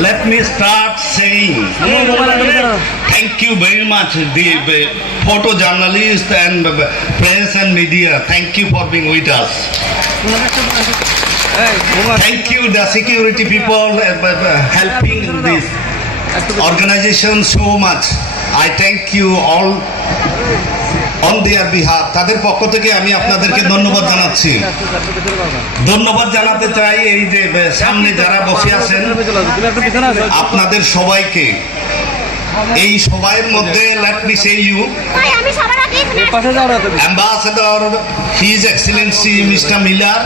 let me start saying thank you very much, the photojournalists and press and media. Thank you for being with us. Thank you, the security people, helping this organization so much. I thank you all on their behalf. তাদের পক্ষ থেকে আমি আপনাদেরকে ধন্যবাদ জানাচ্ছি। ধন্যবাদ জানাতে চাই এই যে সামনে যারা বসে আছেন আপনাদের সবাইকে। এই সবাইয়ের মধ্যে let me say you Ambassador His Excellency Mr. Miller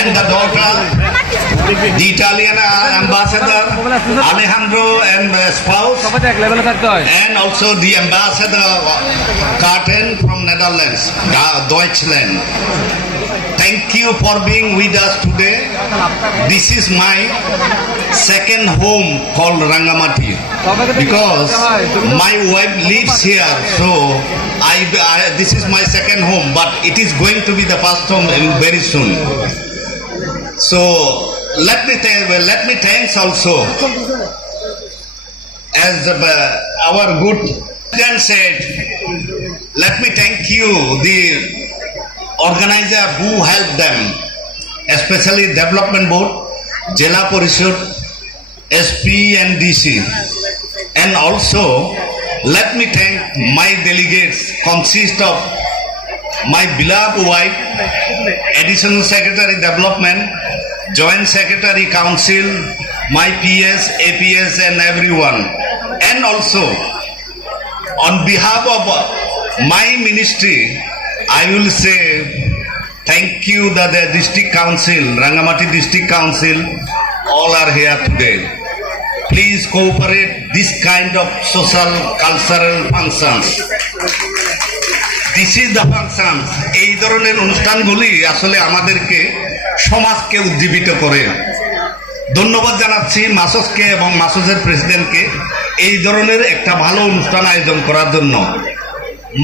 and the daughter, the Italian Ambassador Alejandro and spouse, and also the Ambassador Carten from Netherlands, Deutschland. Thank you for being with us today. This is my second home called Rangamati because my wife lives here, so this is my second home, but it is going to be the first home very soon. So let me thanks also, as our good president said, let me thank you, the organizer who helped them, especially Development Board, Jela Parishad, SP and DC. And also let me thank my delegates, consist of my beloved wife, Additional Secretary Development, Joint Secretary Council, my PS, APS and everyone. And also on behalf of my ministry, I will say thank you that the District Council, Rangamati District Council, all are here today. Please cooperate this kind of social cultural functions. This is the functions. এই ধরনের অনুষ্ঠানগুলি আসলে আমাদেরকে সমাজকে উজ্জীবিত করে। ধন্যবাদ জানাচ্ছি মাসুসকে এবং মাসুসের প্রেসিডেন্টকে এই ধরনের একটা ভালো অনুষ্ঠান আয়োজন করার জন্য।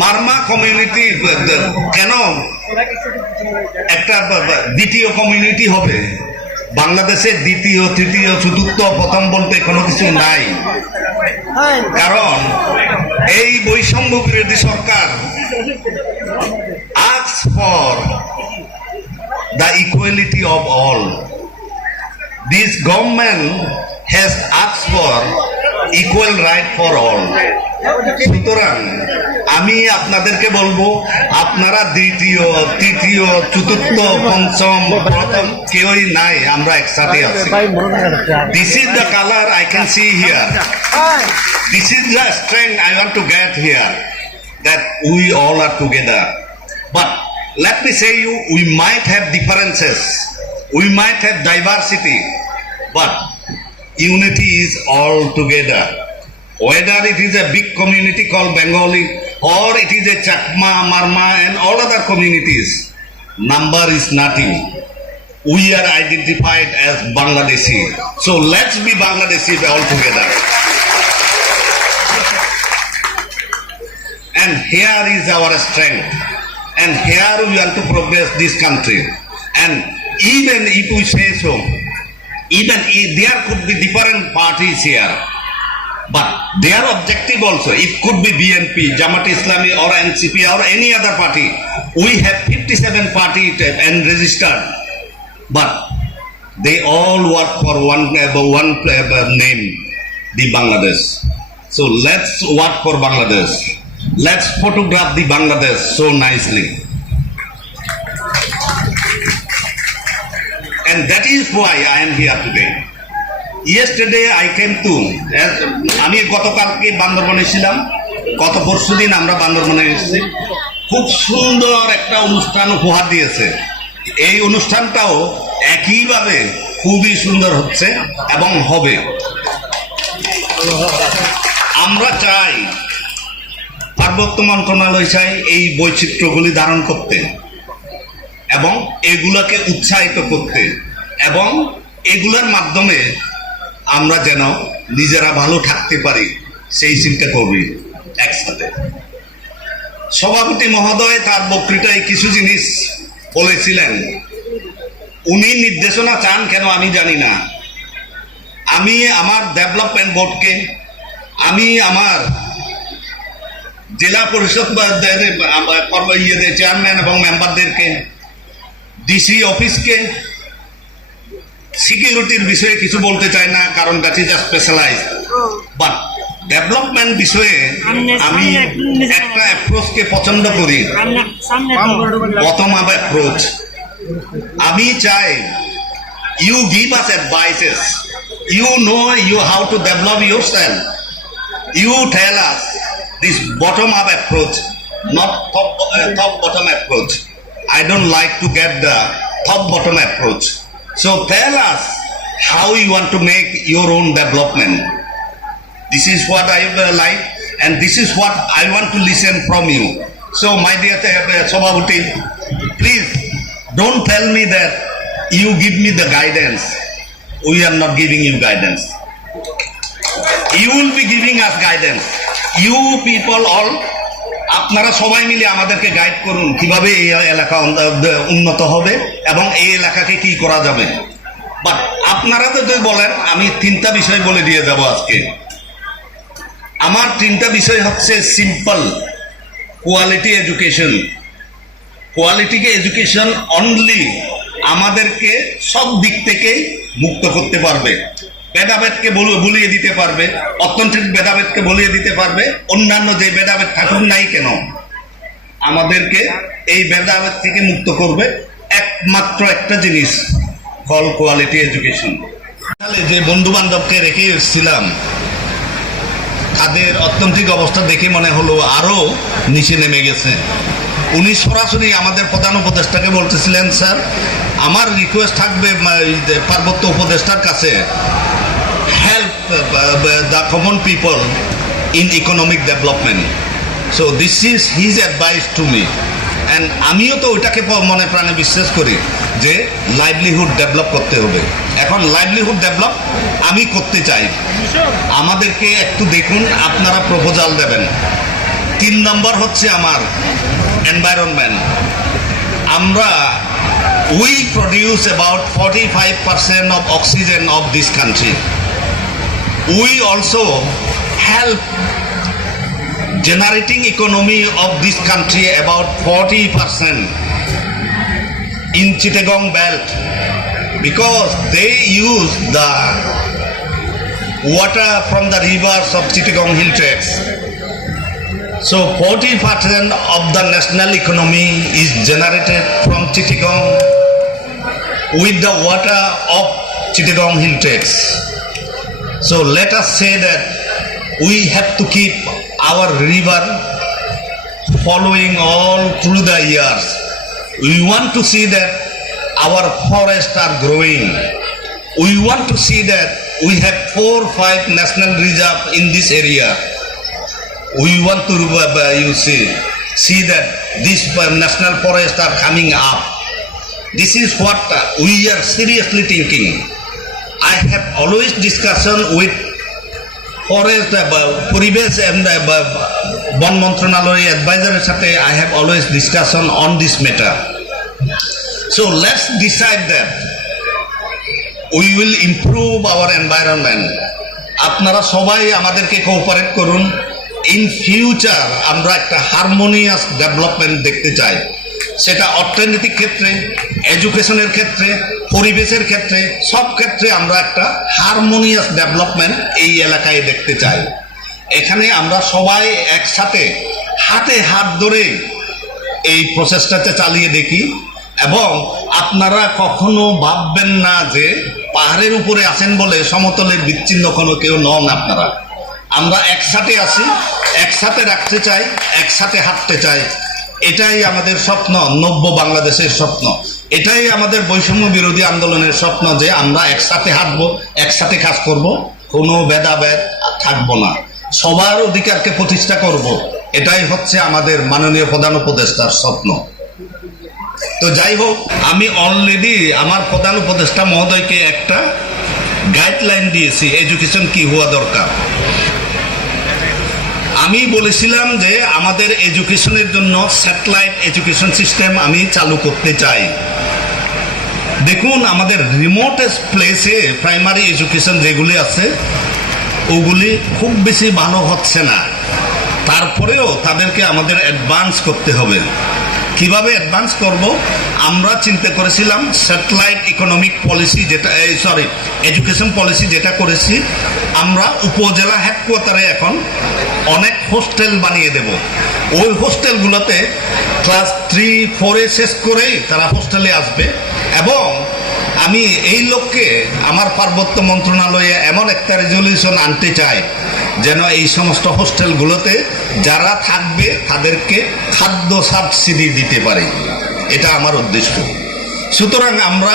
মারমা কমিউনিটি কেন একটা দ্বিতীয় কমিউনিটি হবে? বাংলাদেশে দ্বিতীয়, তৃতীয়, চতুর্থ, প্রথম বলতে কোনো কিছু নাই। কারণ এই বৈষম্য বিরোধী সরকার asks for the equality of all. This government has asked for equal right for all. সুতরাং আমি আপনাদেরকে বলবো, আপনারা দ্বিতীয়, তৃতীয়, চতুর্থ, পঞ্চম, প্রথম কেউই নাই, আমরা একসাথে আছি। This is the color I can see here. This is the strength I want to get here, that we all are together. But let me say you, we might have differences, we might have diversity, but unity is all together. Whether it is a big community called Bengali or it is a Chakma, Marma and all other communities, number is nothing. We are identified as Bangladeshi. So let's be Bangladeshi all together. And here is our strength. And here we want to progress this country. And even if we say so, even if there could be different parties here, but their objective also, it could be BNP, Jamaat Islami or NCP or any other party. We have 57 parties and registered, but they all work for one name, the Bangladesh. So let's work for Bangladesh. Let's photograph the Bangladesh so nicely. And that is why I am here today. Yesterday I came to, আমি গতকালকে বান্দরবনে ছিলাম, গত পরশুদিন আমরা বান্দরবনে এসেছি। খুব সুন্দর একটা অনুষ্ঠান উপহার দিয়েছে। এই অনুষ্ঠানটাও একইভাবে খুবই সুন্দর হচ্ছে এবং হবে। আমরা চাই, পার্বত্য মন্ত্রণালয় চাই এই বৈচিত্র্যগুলি ধারণ করতে এবং এগুলাকে উৎসাহিত করতে, এবং এগুলার মাধ্যমে আমরা যেন নিজেরা ভালো থাকতে পারি সেই চিন্তা করবি একসাথে। সভাপতি মহোদয় তার বক্তৃতায় কিছু জিনিস বলেছিলেন, উনি নির্দেশনা চান কেন আমি জানি না। আমি আমার ডেভেলপমেন্ট বোর্ডকে, আমি আমার জেলা পরিষদ চেয়ারম্যান এবং মেম্বারদেরকে, ডিসি অফিসকে, সিকিউরিটির বিষয়ে কিছু বলতে চাই না, কারণ that is specialise, but development বিষয়ে আমি একটা অ্যাপ্রোচকে পছন্দ করি, বটম আপ অ্যাপ্রোচ। আমি চাই you give us advices, you know you how to develop yourself, you tell us this bottom up approach, not top bottom approach. I don't like to get the top bottom approach, so tell us how you want to make your own development. This is what I like, and this is what I want to listen from you. So my dear Sabhaputi, please don't tell me that you give me the guidance. We are not giving you guidance. You will be giving us guidance. You people all, আপনারা সবাই মিলে আমাদেরকে guide করুন কিভাবে এই এলাকা উন্নত হবে এবং এই এলাকাকে কি করা যাবে। বাট আপনারা যদি বলেন, আমি 3টা বিষয় বলে দিয়ে যাব আজকে। আমার 3টা বিষয় হচ্ছে simple, quality education. Quality education only আমাদেরকে সব দিক থেকেই মুক্ত করতে পারবে। ভেদাভেদকে ভুলিয়ে দিতে পারবে, অর্থনৈতিক ভেদাভেদকে ভুলিয়ে দিতে পারবে, অন্যান্য যে ভেদাভেদ থাকুক নাই কেন আমাদেরকে এই ভেদাভেদ থেকে মুক্ত করবে একমাত্র একটা জিনিস, কল কোয়ালিটি এডুকেশন। তাহলে যে বন্ধু বান্ধবকে রেখে এসেছিলাম তাদের অর্থনৈতিক অবস্থা দেখে মনে হলো আরো নিচে নেমে গেছে। উনি সরাসরি আমাদের প্রধান উপদেষ্টাকে বলতেছিলেন, স্যার আমার রিকোয়েস্ট থাকবে পার্বত্য উপদেষ্টার কাছে, help the common people in economic development. So this is his advice to me, and আমিও তো ওইটাকে মনে প্রাণে বিশ্বাস করি যে লাইভলিহুড ডেভেলপ করতে হবে। এখন লাইভলিহুড ডেভেলপ আমি করতে চাই, আমাদেরকে একটু দেখুন, আপনারা প্রপোজাল দেবেন। 3 নম্বর হচ্ছে আমার এনভায়রনমেন্ট। আমরা we produce about 45% of oxygen of this country. We also help generating economy of this country about 40% in Chittagong belt, because they use the water from the rivers of Chittagong hill tracts. So 40% of the national economy is generated from Chittagong with the water of Chittagong hill tracts. So let us say that we have to keep our river following all through the years. We want to see that our forests are growing. We want to see that we have 4 or 5 national reserves in this area. We want to see that these national forests are coming up. This is what we are seriously thinking. I have always discussion with forest Paribesh and Bon Mantranalaya advisor সাথে I have always discussion on this matter. So let's decide that we will improve our environment. আপনারা সবাই আমাদেরকে cooperate করুন। In future আমরা একটা harmonious development দেখতে চাই, সেটা অর্থনৈতিক ক্ষেত্রে, এডুকেশনের ক্ষেত্রে, পরিবেশের ক্ষেত্রে, সব ক্ষেত্রে আমরা একটা হারমোনিয়াস ডেভেলপমেন্ট এই এলাকায় দেখতে চাই। এখানে আমরা সবাই একসাথে হাতে হাত ধরে এই প্রসেসটাতে চালিয়ে দেখি, এবং আপনারা কখনো ভাববেন না যে পাহাড়ের উপরে আছেন বলে সমতলের বিচ্ছিন্ন কোনো কেউ নন আপনারা। আমরা একসাথে আছি, একসাথে রাখতে চাই, একসাথে হাঁটতে চাই। এটাই আমাদের স্বপ্ন, নব্য বাংলাদেশের স্বপ্ন। এটাই আমাদের বৈষম্য বিরোধী আন্দোলনের স্বপ্ন, যে আমরা একসাথে হাঁটবো, একসাথে কাজ করব, কোনো ভেদাভেদ থাকবো না, সবার অধিকারকে প্রতিষ্ঠা করব। এটাই হচ্ছে আমাদের মাননীয় প্রধান উপদেষ্টার স্বপ্ন। তো যাই হোক, আমি অলরেডি আমার প্রধান উপদেষ্টা মহোদয়কে একটা গাইডলাইন দিয়েছি এডুকেশন কি হওয়া দরকার। আমি বলেছিলাম যে আমাদের এডুকেশনের জন্য স্যাটেলাইট এডুকেশন সিস্টেম আমি চালু করতে চাই। দেখুন আমাদের রিমোটেস্ট প্লেসে প্রাইমারি এডুকেশন যেগুলি আছে ওগুলি খুব বেশি ভালো হচ্ছে না, তারপরেও তাদেরকে আমাদের অ্যাডভান্স করতে হবে। কিভাবে অ্যাডভান্স করব? আমরা চিন্তা করেছিলাম স্যাটেলাইট ইকোনমিক পলিসি যেটা এডুকেশন পলিসি যেটা করেছি, আমরা উপজেলা হেডকোয়ার্টারে এখন অনেক হোস্টেল বানিয়ে দেব। ওই হোস্টেলগুলোতে ক্লাস 3-4 শেষ করেই তারা হোস্টেলে আসবে, এবং আমি এই লক্ষ্যে আমার পার্বত্য মন্ত্রণালয়ে এমন একটা রেজলিউশন আনতে চাই যেন এই সমস্ত হোস্টেলগুলোতে যারা থাকবে তাদেরকে খাদ্য সাবসিডি দিতে পারে। এটা আমার উদ্দেশ্য। সুতরাং আমরা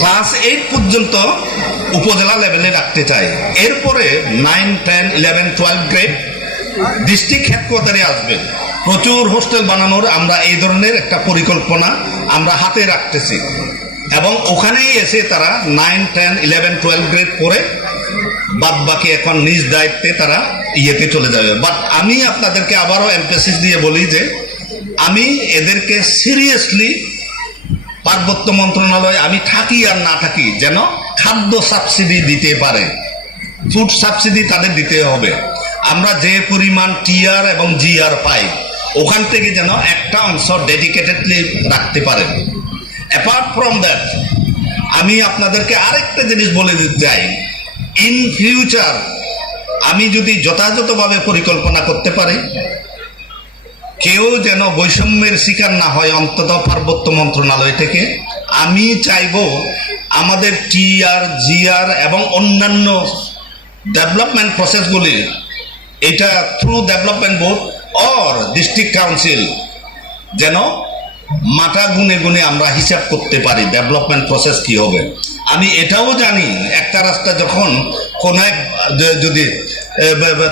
ক্লাস 8 পর্যন্ত উপজেলা লেভেলে রাখতে চাই। এরপরে 9, 10, 11, 12 গ্রেড ডিস্ট্রিক্ট হেডকোয়ার্টারে আসবে। প্রচুর হোস্টেল বানানোর আমরা এই ধরনের একটা পরিকল্পনা আমরা হাতে রাখতেছি, এবং ওখানেই এসে তারা 9, 10, 11, 12 গ্রেড পরে বাদ বাকি এখন নিজ দায়িত্বে তারা ইয়েতে চলে যাবে। বাট আমি আপনাদেরকে আবারও এমফেসিস দিয়ে বলি যে আমি এদেরকে সিরিয়াসলি পার্বত্য মন্ত্রণালয় আমি থাকি আর না থাকি যেন খাদ্য সাবসিডি দিতে পারে, ফুড সাবসিডি তাদের দিতে হবে। আমরা যে পরিমাণ টিআর এবং জিআর পাই ওখান থেকে যেন একটা অংশ ডেডিকেটেডলি রাখতে পারে। অ্যাপার্ট ফ্রম দ্যাট আমি আপনাদেরকে আরেকটা জিনিস বলে দিতে চাই, ইন ফিউচার আমি যদি যথাযথভাবে পরিকল্পনা করতে পারি, কেউ যেন বৈষম্যের শিকার না হয় অন্তত পার্বত্য মন্ত্রণালয় থেকে। আমি চাইব আমাদের টিআর, জিআর এবং অন্যান্য ডেভেলপমেন্ট প্রসেসগুলি এটা through development board or district council যেন মাথা গুনে গুনে আমরা হিসাব করতে পারি ডেভেলপমেন্ট প্রসেস কি হবে। আমি এটাও জানি একটা রাস্তা যখন কোন এক যদি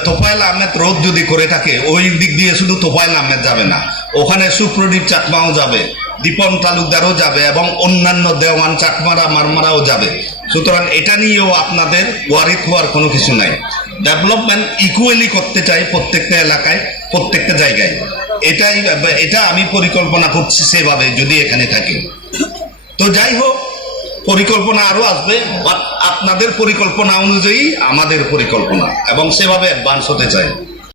তোফায়েল আহমেদ রোড যদি করে থাকে, ওই দিক দিয়ে শুধু তোফায়েল আহমেদ যাবে না, ওখানে সুপ্রদীপ চাকমাও যাবে, দীপন তালুকদারও যাবে, এবং অন্যান্য দেওয়ান চাকমারা মারমারাও যাবে। সুতরাং এটা নিয়েও আপনাদের ওয়ারিত হওয়ার কোনো কিছু নাই। ডেভেলপমেন্ট ইকুয়ালি করতে চাই প্রত্যেকটা এলাকায়, প্রত্যেকটা জায়গায়। এটা আমি পরিকল্পনা করছি সেভাবে যদি এখানে থাকে। তো যাই হোক, পরিকল্পনা আরো আসবে, বাট আপনাদের পরিকল্পনা অনুযায়ী আমাদের পরিকল্পনা, এবং সেভাবে অ্যাডভান্স হতে চাই।